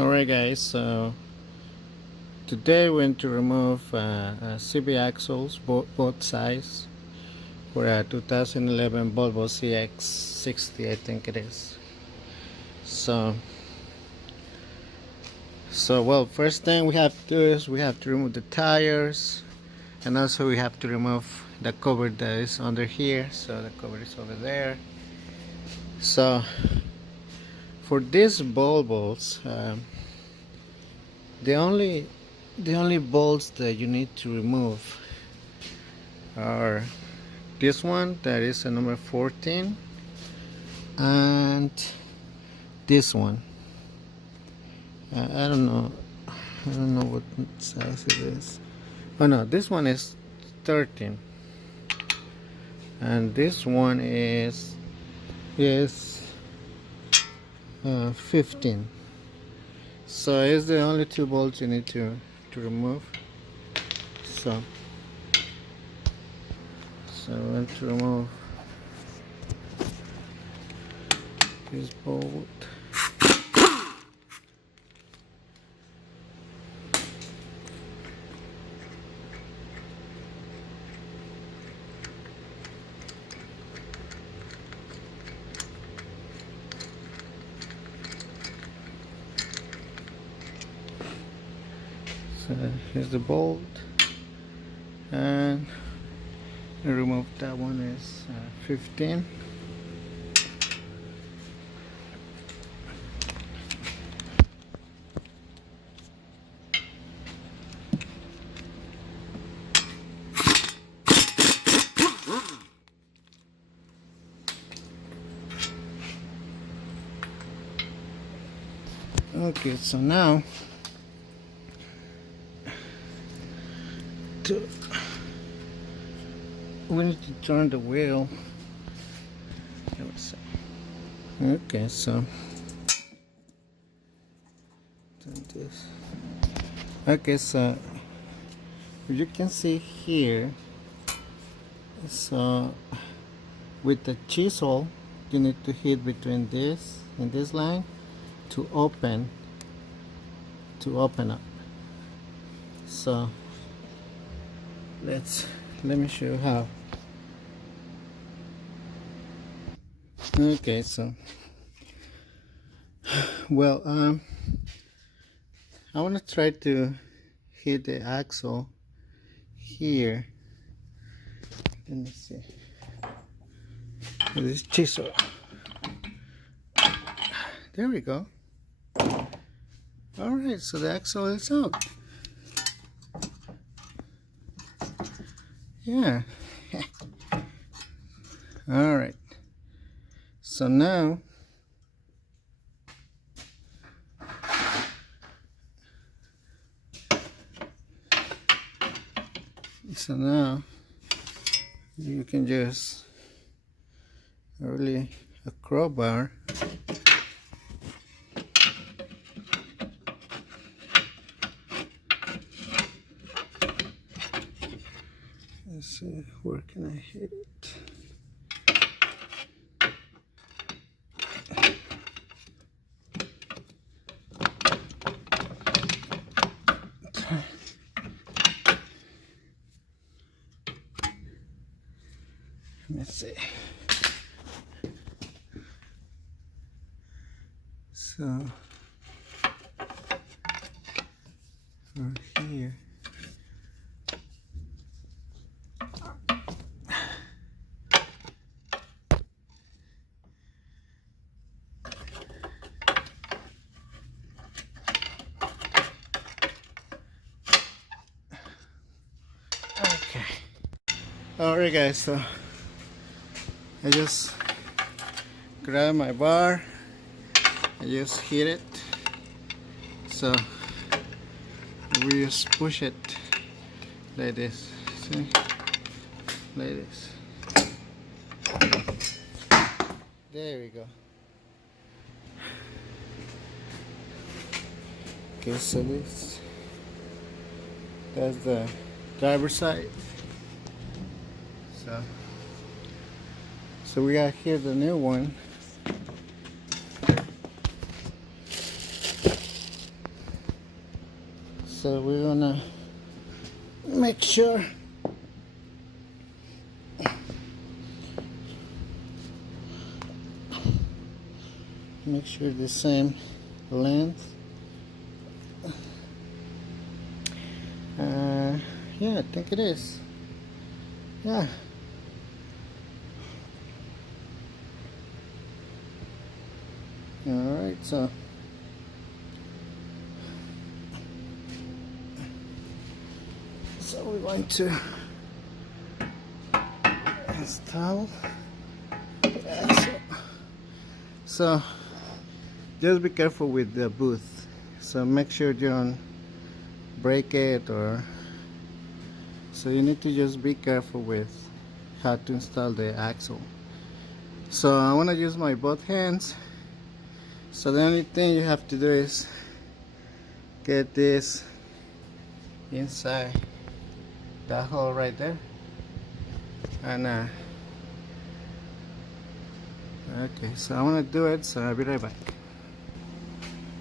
Alright guys, so today we're going to remove CB axles, both sides, for a 2011 Volvo Cx60, I think it is. So well, first thing we have to do is we have to remove the tires, and also we have to remove the cover that is under here. So the cover is over there. So for these Volvos, the only bolts that you need to remove are this one, that is a number 14, and this one. I don't know what size it is. Oh no, this one is 13, and this one is 15. So it's the only two bolts you need to remove. So I want to remove this bolt. So here's the bolt, and remove that one is 15. Okay, so now we need to turn the wheel. Okay, so turn this. Okay, so you can see here, so with the chisel you need to hit between this and this line to open up. So let me show you how. Okay, so well, I want to try to hit the axle here. Let me see. With this chisel. There we go. Alright, so the axle is out. Yeah. Alright. So now you can just really a crowbar let's see, where can I hit it? Let's see. So from here, okay. Alright guys, so I just grab my bar, I just hit it, so we just push it like this, see, like this, there we go. Okay, so that's the driver's side. So we got here the new one. so we're gonna make sure the same length. Yeah, I think it is. Yeah. Alright, so we're going to install the axle. So just be careful with the booth. So make sure you don't break it, or so you need to just be careful with how to install the axle. So I want to use my both hands. So the only thing you have to do is get this inside that hole right there, and okay, so I want to do it, so I'll be right back.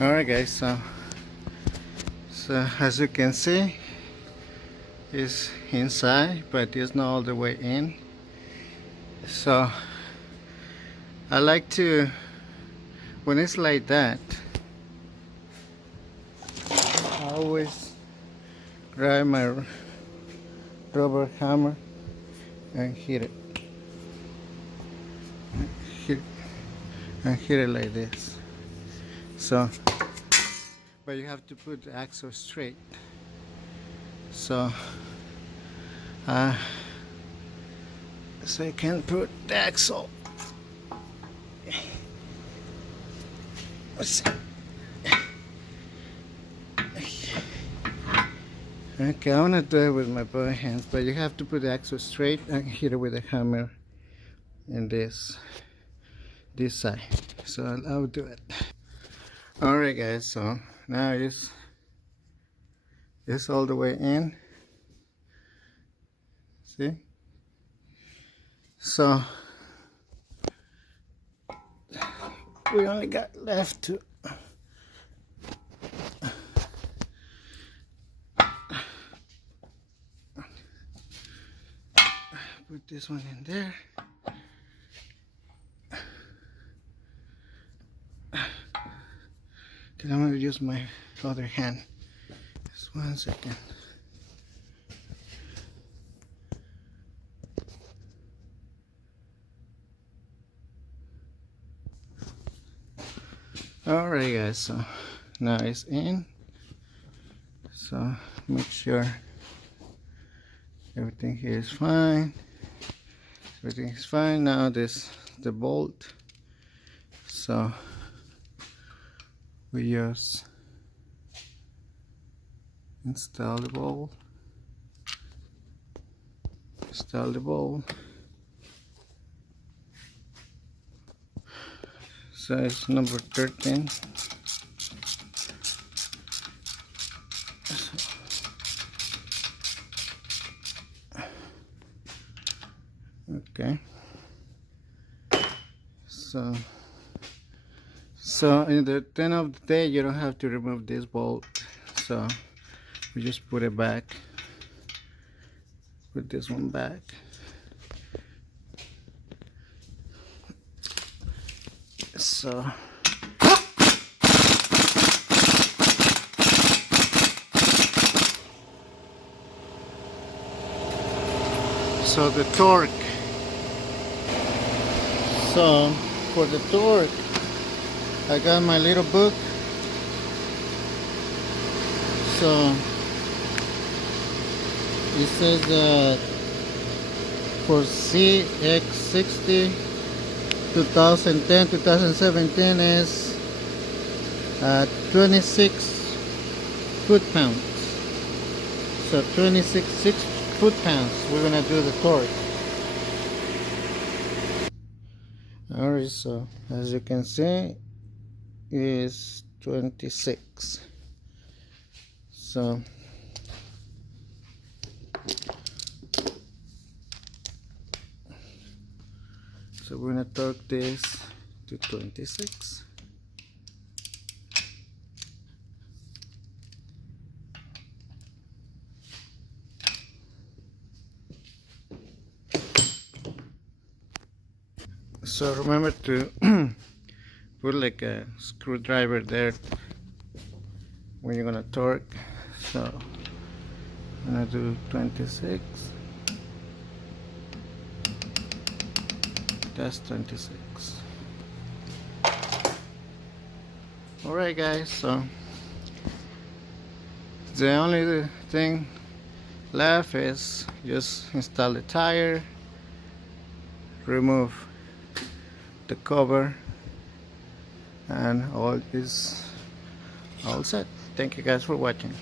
Alright guys, so as you can see, it's inside, but it's not all the way in. So I like to, when it's like that, I always grab my rubber hammer and hit it. Hit it like this. So, but you have to put the axle straight. So, so you can put the axle. Let's see. Okay, I want to do it with my both hands, but you have to put the axle straight and hit it with a hammer in this side. So I'll do it. Alright guys, so now it's all the way in. See? So we only got left to put this one in there. Then I'm going to use my other hand. Just 1 second. Alright guys, so now it's in. So make sure everything here is fine. Everything is fine. Now this the bolt. So we just install the bolt. So it's number 13. Okay. So in the end of the day, you don't have to remove this bolt. So we just put it back. Put this one back. So the torque. So for the torque, I got my little book. So it says that for Cx60 2010-2017 is 26 foot-pounds. So 26 foot-pounds. We're gonna do the torque. Alright, so as you can see, is 26. So we're gonna torque this to 26. So remember to put like a screwdriver there when you're gonna torque. So I'm gonna do 26. That's 26. Alright guys, so the only thing left is just install the tire, remove the cover, and all is all set. Thank you guys for watching.